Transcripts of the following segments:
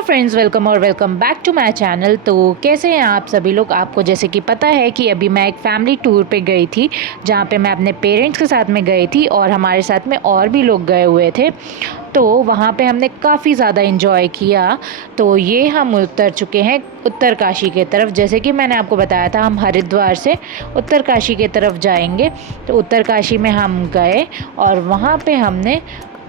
Hello friends, welcome back to my channel. तो कैसे हैं आप सभी लोग। आपको जैसे कि पता है कि अभी मैं एक फैमिली टूर पे गई थी, जहाँ पे मैं अपने पेरेंट्स के साथ में गई थी और हमारे साथ में और भी लोग गए हुए थे। तो वहाँ पे हमने काफ़ी ज़्यादा इन्जॉय किया। तो ये हम उतर चुके हैं उत्तरकाशी के तरफ। जैसे कि मैंने आपको बताया था, हम हरिद्वार से उत्तरकाशी के तरफ जाएंगे। तो उत्तरकाशी में हम गए और वहाँ पे हमने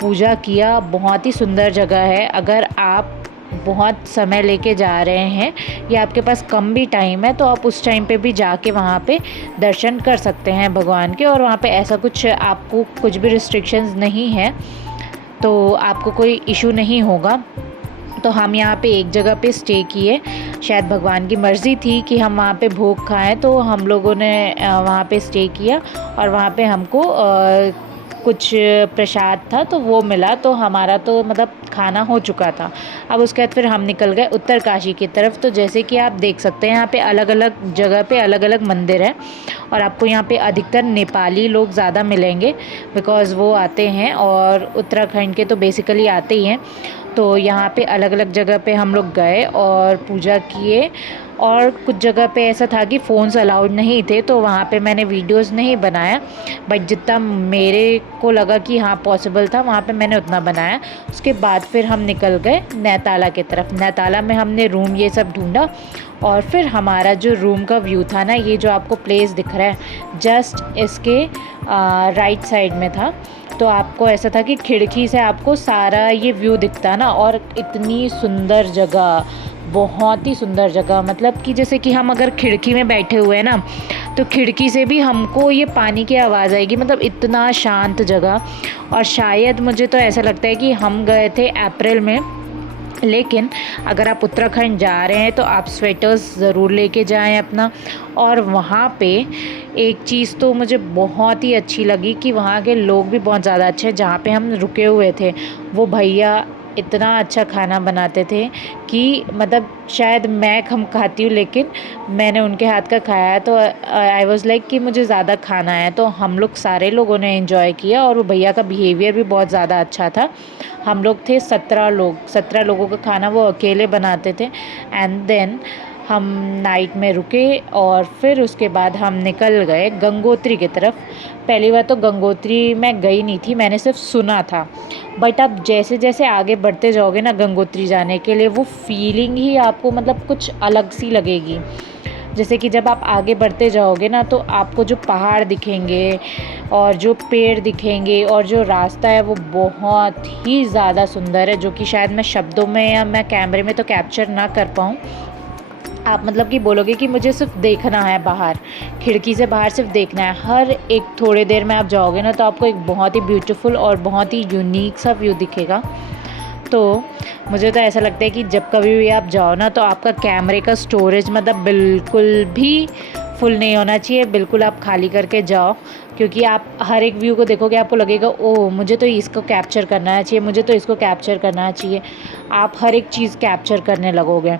पूजा किया। बहुत ही सुंदर जगह है। अगर आप बहुत समय लेके जा रहे हैं या आपके पास कम भी टाइम है, तो आप उस टाइम पे भी जाके वहाँ पे दर्शन कर सकते हैं भगवान के। और वहाँ पे ऐसा कुछ आपको कुछ भी रिस्ट्रिक्शंस नहीं है, तो आपको कोई इशू नहीं होगा। तो हम यहाँ पे एक जगह पे स्टे किए। शायद भगवान की मर्ज़ी थी कि हम वहाँ पे भोग खाएं, तो हम लोगों ने वहाँ पे स्टे किया और वहाँ पे हमको कुछ प्रसाद था तो वो मिला। तो हमारा तो मतलब खाना हो चुका था। अब उसके बाद फिर हम निकल गए उत्तरकाशी की तरफ। तो जैसे कि आप देख सकते हैं, यहाँ पे अलग अलग जगह पे अलग अलग मंदिर हैं और आपको यहाँ पे अधिकतर नेपाली लोग ज़्यादा मिलेंगे, बिकॉज़ वो आते हैं और उत्तराखंड के तो बेसिकली आते ही हैं। तो यहाँ पे अलग अलग जगह पे हम लोग गए और पूजा किए। और कुछ जगह पे ऐसा था कि फ़ोन्स अलाउड नहीं थे, तो वहाँ पे मैंने वीडियोस नहीं बनाया, बट जितना मेरे को लगा कि हाँ पॉसिबल था, वहाँ पे मैंने उतना बनाया। उसके बाद फिर हम निकल गए नैताला की तरफ। नैताला में हमने रूम ये सब ढूंढा और फिर हमारा जो रूम का व्यू था ना, ये जो आपको प्लेस दिख रहा है जस्ट इसके राइट साइड में था। तो आपको ऐसा था कि खिड़की से आपको सारा ये व्यू दिखता ना। और इतनी सुंदर जगह, बहुत ही सुंदर जगह, मतलब कि जैसे कि हम अगर खिड़की में बैठे हुए हैं ना, तो खिड़की से भी हमको ये पानी की आवाज़ आएगी। मतलब इतना शांत जगह। और शायद मुझे तो ऐसा लगता है कि हम गए थे अप्रैल में, लेकिन अगर आप उत्तराखंड जा रहे हैं तो आप स्वेटर्स ज़रूर लेके जाएं अपना। और वहाँ पे एक चीज़ तो मुझे बहुत ही अच्छी लगी कि वहाँ के लोग भी बहुत ज़्यादा अच्छे हैं। जहाँ पे हम रुके हुए थे, वो भैया इतना अच्छा खाना बनाते थे कि मतलब शायद मैं कम खाती हूँ, लेकिन मैंने उनके हाथ का खाया है तो आई वाज़ लाइक कि मुझे ज़्यादा खाना है। तो हम लोग सारे लोगों ने एंजॉय किया और वो भैया का बिहेवियर भी बहुत ज़्यादा अच्छा था। हम लोग थे 17 लोग, 17 लोगों का खाना वो अकेले बनाते थे। एंड देन हम नाइट में रुके और फिर उसके बाद हम निकल गए गंगोत्री की तरफ। पहली बार तो गंगोत्री मैं गई नहीं थी, मैंने सिर्फ सुना था। बट अब जैसे जैसे आगे बढ़ते जाओगे ना गंगोत्री जाने के लिए, वो फीलिंग ही आपको मतलब कुछ अलग सी लगेगी। जैसे कि जब आप आगे बढ़ते जाओगे ना, तो आपको जो पहाड़ दिखेंगे और जो पेड़ दिखेंगे और जो रास्ता है वो बहुत ही ज़्यादा सुंदर है, जो कि शायद मैं शब्दों में या मैं कैमरे में तो कैप्चर ना कर पाऊँ। आप मतलब कि बोलोगे कि मुझे सिर्फ देखना है बाहर, खिड़की से बाहर सिर्फ देखना है। हर एक थोड़े देर में आप जाओगे ना, तो आपको एक बहुत ही ब्यूटीफुल और बहुत ही यूनिक सा व्यू दिखेगा। तो मुझे तो ऐसा लगता है कि जब कभी भी आप जाओ ना, तो आपका कैमरे का स्टोरेज मतलब बिल्कुल भी फुल नहीं होना चाहिए। बिल्कुल आप खाली करके जाओ, क्योंकि आप हर एक व्यू को देखोगे, आपको लगेगा ओह मुझे तो इसको कैप्चर करना चाहिए, मुझे तो इसको कैप्चर करना चाहिए। आप हर एक चीज़ कैप्चर करने लगोगे।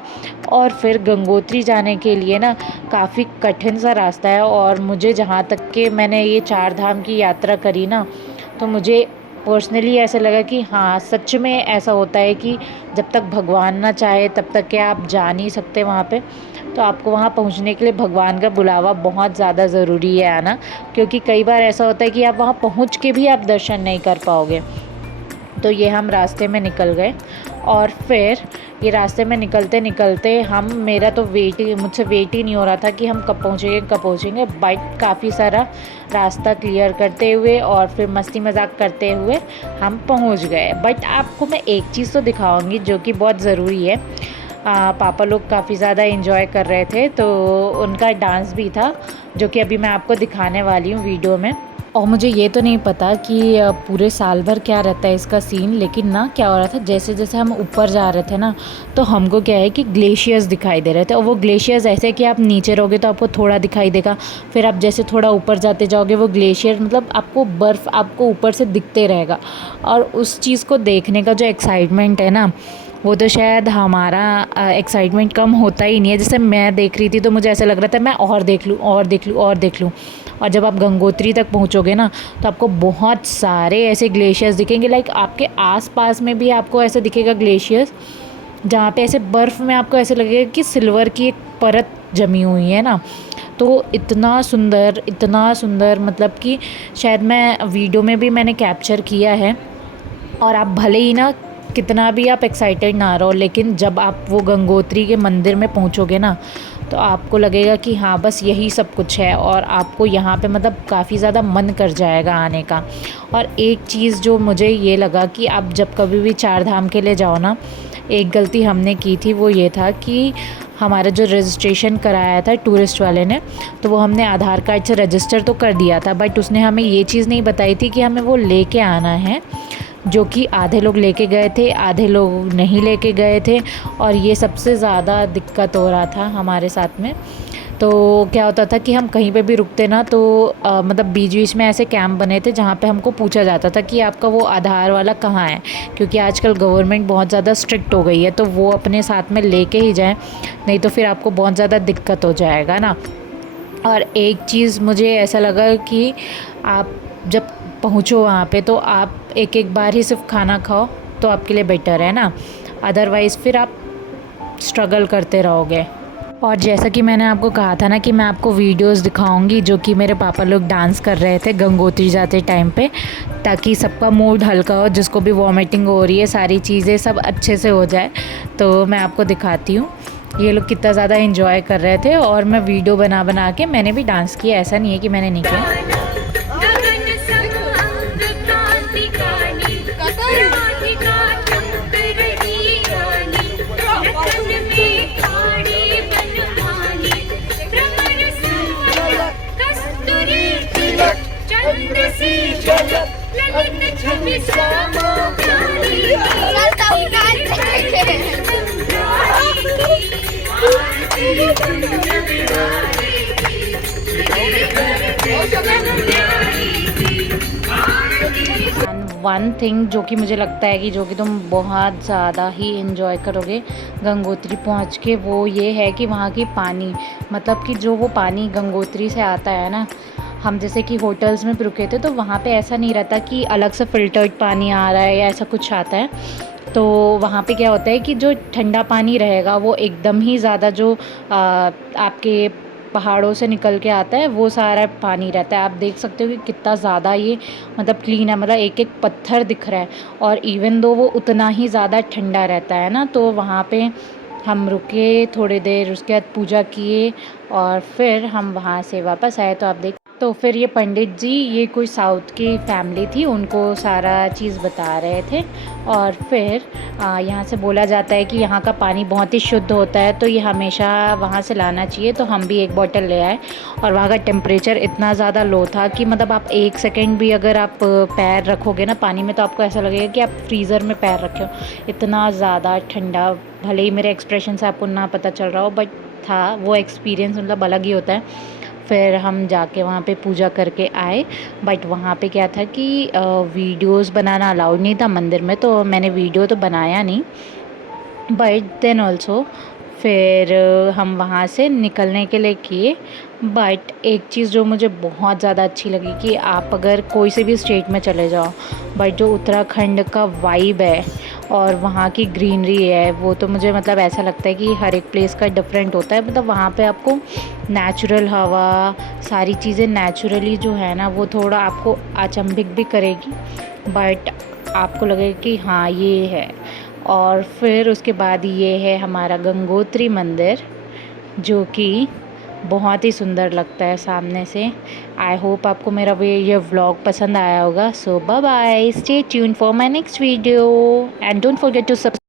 और फिर गंगोत्री जाने के लिए ना काफ़ी कठिन सा रास्ता है। और मुझे जहाँ तक के मैंने ये 4 धाम की यात्रा करी ना, तो मुझे पर्सनली ऐसा लगा कि हाँ सच में ऐसा होता है कि जब तक भगवान ना चाहे तब तक के आप जा नहीं सकते वहाँ पे। तो आपको वहाँ पहुँचने के लिए भगवान का बुलावा बहुत ज़्यादा ज़रूरी है आना, क्योंकि कई बार ऐसा होता है कि आप वहाँ पहुँच के भी आप दर्शन नहीं कर पाओगे। तो ये हम रास्ते में निकल गए और फिर ये रास्ते में निकलते निकलते हम मेरा तो मुझसे वेट ही नहीं हो रहा था कि हम कब पहुँचेंगे। बट काफ़ी सारा रास्ता क्लियर करते हुए और फिर मस्ती मजाक करते हुए हम पहुँच गए। बट आपको मैं एक चीज़ तो दिखाऊंगी जो कि बहुत ज़रूरी है। पापा लोग काफ़ी ज़्यादा इन्जॉय कर रहे थे, तो उनका डांस भी था, जो कि अभी मैं आपको दिखाने वाली हूँ वीडियो में। और मुझे ये तो नहीं पता कि पूरे साल भर क्या रहता है इसका सीन, लेकिन ना क्या हो रहा था, जैसे जैसे हम ऊपर जा रहे थे ना, तो हमको क्या है कि ग्लेशियर्स दिखाई दे रहे थे। और वो ग्लेशियर्स ऐसे कि आप नीचे रहोगे तो आपको थोड़ा दिखाई देगा, फिर आप जैसे थोड़ा ऊपर जाते जाओगे वो ग्लेशियर मतलब आपको बर्फ़ आपको ऊपर से दिखते रहेगा। और उस चीज़ को देखने का जो एक्साइटमेंट है ना, वो तो शायद हमारा एक्साइटमेंट कम होता ही नहीं है। जैसे मैं देख रही थी तो मुझे ऐसा लग रहा था मैं और देख लूँ और देख लूँ और देख लूँ। और जब आप गंगोत्री तक पहुँचोगे ना, तो आपको बहुत सारे ऐसे ग्लेशियर्स दिखेंगे। लाइक आपके आसपास में भी आपको ऐसे दिखेगा ग्लेशियर्स। जहाँ पे ऐसे बर्फ़ में आपको ऐसे लगेगा कि सिल्वर की एक परत जमी हुई है ना। तो इतना सुंदर मतलब कि शायद मैं वीडियो में भी मैंने कैप्चर किया है। और आप भले ही ना कितना भी आप एक्साइटेड ना रहो, लेकिन जब आप वो गंगोत्री के मंदिर में पहुँचोगे ना, तो आपको लगेगा कि हाँ बस यही सब कुछ है, और आपको यहाँ पे मतलब काफ़ी ज़्यादा मन कर जाएगा आने का। और एक चीज़ जो मुझे ये लगा कि आप जब कभी भी चार धाम के लिए जाओ ना, एक गलती हमने की थी वो ये था कि हमारा जो रजिस्ट्रेशन कराया था टूरिस्ट वाले ने, तो वो हमने आधार कार्ड से रजिस्टर तो कर दिया था, बट उसने हमें ये चीज़ नहीं बताई थी कि हमें वो लेके आना है, जो कि आधे लोग लेके गए थे, आधे लोग नहीं लेके गए थे। और ये सबसे ज़्यादा दिक्कत हो रहा था हमारे साथ में। तो क्या होता था कि हम कहीं पे भी रुकते ना, तो मतलब बीच बीच में ऐसे कैंप बने थे जहाँ पे हमको पूछा जाता था कि आपका वो आधार वाला कहाँ है, क्योंकि आजकल गवर्नमेंट बहुत ज़्यादा स्ट्रिक्ट हो गई है, तो वो अपने साथ में लेके ही जाएं, नहीं तो फिर आपको बहुत ज़्यादा दिक्कत हो जाएगा ना। और एक चीज़ मुझे ऐसा लगा कि आप जब पहुँचो वहाँ पे, तो आप एक एक बार ही सिर्फ खाना खाओ तो आपके लिए बेटर है ना, अदरवाइज़ फिर आप स्ट्रगल करते रहोगे। और जैसा कि मैंने आपको कहा था ना कि मैं आपको वीडियोस दिखाऊंगी जो कि मेरे पापा लोग डांस कर रहे थे गंगोत्री जाते टाइम पे, ताकि सबका मूड हल्का हो, जिसको भी वॉमिटिंग हो रही है सारी चीज़ें सब अच्छे से हो जाए। तो मैं आपको दिखाती हूँ ये लोग कितना ज़्यादा इन्जॉय कर रहे थे, और मैं वीडियो बना बना के मैंने भी डांस किया, ऐसा नहीं है कि मैंने नहीं किया। वन थिंग जो कि मुझे लगता है कि जो कि तुम बहुत ज़्यादा ही इन्जॉय करोगे गंगोत्री पहुंच के, वो ये है कि वहाँ की पानी, मतलब कि जो वो पानी गंगोत्री से आता है ना, हम जैसे कि होटल्स में रुके थे तो वहाँ पे ऐसा नहीं रहता कि अलग से फ़िल्टर्ड पानी आ रहा है या ऐसा कुछ आता है। तो वहाँ पे क्या होता है कि जो ठंडा पानी रहेगा वो एकदम ही ज़्यादा जो आपके पहाड़ों से निकल के आता है वो सारा पानी रहता है। आप देख सकते हो कि कितना ज़्यादा ये मतलब क्लीन है, मतलब एक एक पत्थर दिख रहा है, और इवन दो वो उतना ही ज़्यादा ठंडा रहता है ना। तो वहाँ पे हम रुके थोड़ी देर, उसके बाद पूजा किए और फिर हम वहाँ से वापस आए। तो आप देख, तो फिर ये पंडित जी, ये कोई साउथ की फैमिली थी, उनको सारा चीज़ बता रहे थे। और फिर यहाँ से बोला जाता है कि यहाँ का पानी बहुत ही शुद्ध होता है, तो ये हमेशा वहाँ से लाना चाहिए। तो हम भी एक बोतल ले आए, और वहाँ का टेम्परेचर इतना ज़्यादा लो था कि मतलब आप एक सेकेंड भी अगर आप पैर रखोगे ना पानी में, तो आपको ऐसा लगेगा कि आप फ्रीज़र में पैर रखे हो, इतना ज़्यादा ठंडा। भले ही मेरे एक्सप्रेशन से आपको ना पता चल रहा हो, बट था वो एक्सपीरियंस मतलब अलग ही होता है। फिर हम जाके वहाँ पे पूजा करके आए, बट वहाँ पे क्या था कि वीडियोस बनाना अलाउड नहीं था मंदिर में, तो मैंने वीडियो तो बनाया नहीं। बट देन ऑल्सो फिर हम वहाँ से निकलने के लिए किए। बट एक चीज़ जो मुझे बहुत ज़्यादा अच्छी लगी कि आप अगर कोई से भी स्टेट में चले जाओ, बट जो उत्तराखंड का वाइब है और वहाँ की ग्रीनरी है, वो तो मुझे मतलब ऐसा लगता है कि हर एक प्लेस का डिफरेंट होता है। मतलब वहाँ पे आपको नेचुरल हवा, सारी चीज़ें नेचुरली जो है ना, वो थोड़ा आपको अचंभित भी करेगी, बट आपको लगेगा कि हाँ ये है। और फिर उसके बाद ये है हमारा गंगोत्री मंदिर, जो कि बहुत ही सुंदर लगता है सामने से। आई होप आपको मेरा ये व्लॉग पसंद आया होगा। So bye bye, stay tune for my next video and don't forget to subscribe.